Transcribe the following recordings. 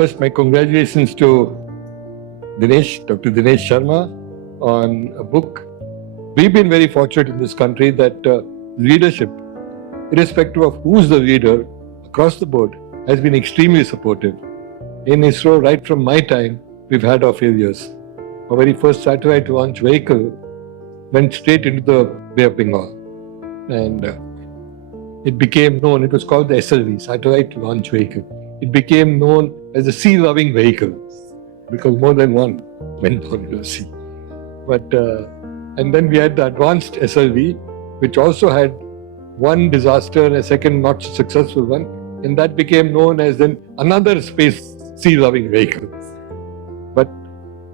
First, my congratulations to Dr. Dinesh Sharma, on a book. We've been very fortunate in this country that readership, irrespective of who's the reader, across the board, has been extremely supportive. In ISRO, right from my time, we've had our failures. Our very first satellite launch vehicle went straight into the Bay of Bengal. And it became known, it was called the SLV, Satellite Launch Vehicle. It became known as a sea-loving vehicle because more than one went on to the sea. And then we had the advanced SLV, which also had one disaster and a second not so successful one, and that became known as then another space sea-loving vehicle. But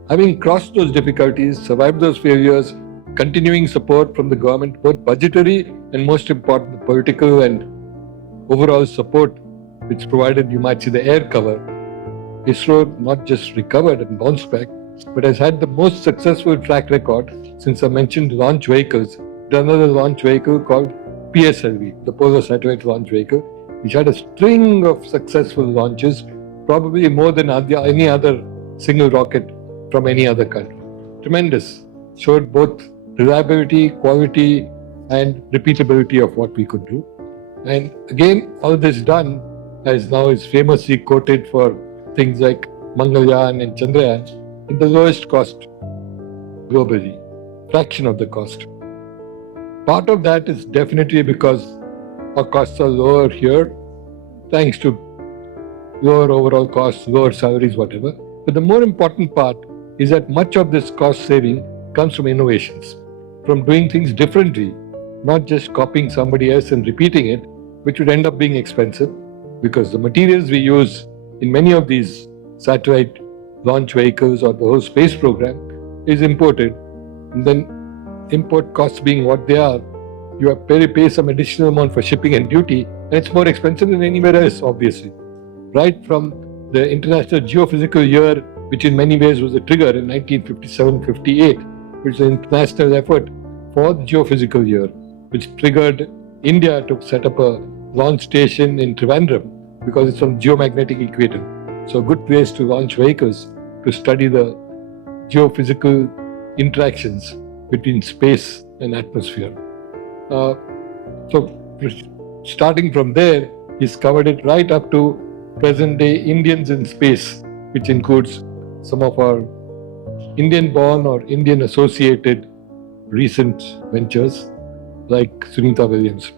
having crossed those difficulties, survived those failures, continuing support from the government, both budgetary and most important, political and overall support, which provided, you might see, the air cover, ISRO not just recovered and bounced back, but has had the most successful track record since I mentioned launch vehicles. There's another launch vehicle called PSLV, the Polar Satellite Launch Vehicle, which had a string of successful launches, probably more than any other single rocket from any other country. Tremendous. Showed both reliability, quality, and repeatability of what we could do. And again, all this done as now is famously quoted for things like Mangalyaan and Chandrayaan in the lowest cost globally, fraction of the cost. Part of that is definitely because our costs are lower here, thanks to lower overall costs, lower salaries, whatever. But the more important part is that much of this cost saving comes from innovations, from doing things differently, not just copying somebody else and repeating it, which would end up being expensive because the materials we use in many of these satellite launch vehicles or the whole space program is imported. And then import costs being what they are, you have to pay some additional amount for shipping and duty, and it's more expensive than anywhere else, obviously. Right from the International Geophysical Year, which in many ways was a trigger in 1957-58, which is an international effort for the Geophysical Year, which triggered India to set up a launch station in Trivandrum because it's on the geomagnetic equator. So a good place to launch vehicles to study the geophysical interactions between space and atmosphere. So starting from there, he's covered it right up to present-day Indians in space, which includes some of our Indian-born or Indian-associated recent ventures, like Sunita Williams,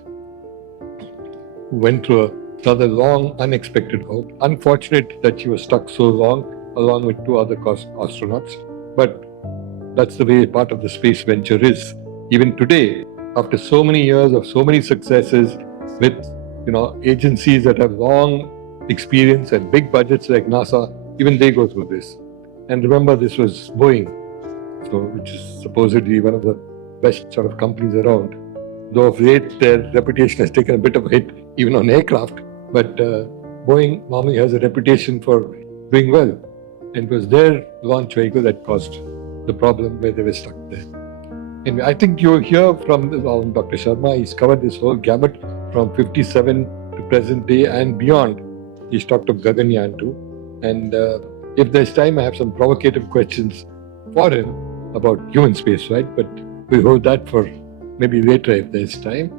who went through a rather long, unexpected route. Unfortunate that she was stuck so long, along with two other astronauts. But that's the way part of the space venture is. Even today, after so many years of so many successes with agencies that have long experience and big budgets like NASA, even they go through this. And remember, this was Boeing, which is supposedly one of the best sort of companies around. Though of late, their reputation has taken a bit of a hit, even on aircraft. But Boeing normally has a reputation for doing well. And it was their launch vehicle that caused the problem where they were stuck there. And I think you'll hear from Dr. Sharma. He's covered this whole gamut from 57 to present day and beyond. He's talked of Gaganyaan too. And if there's time, I have some provocative questions for him about human space, right? But we'll hold that for maybe later if there's time.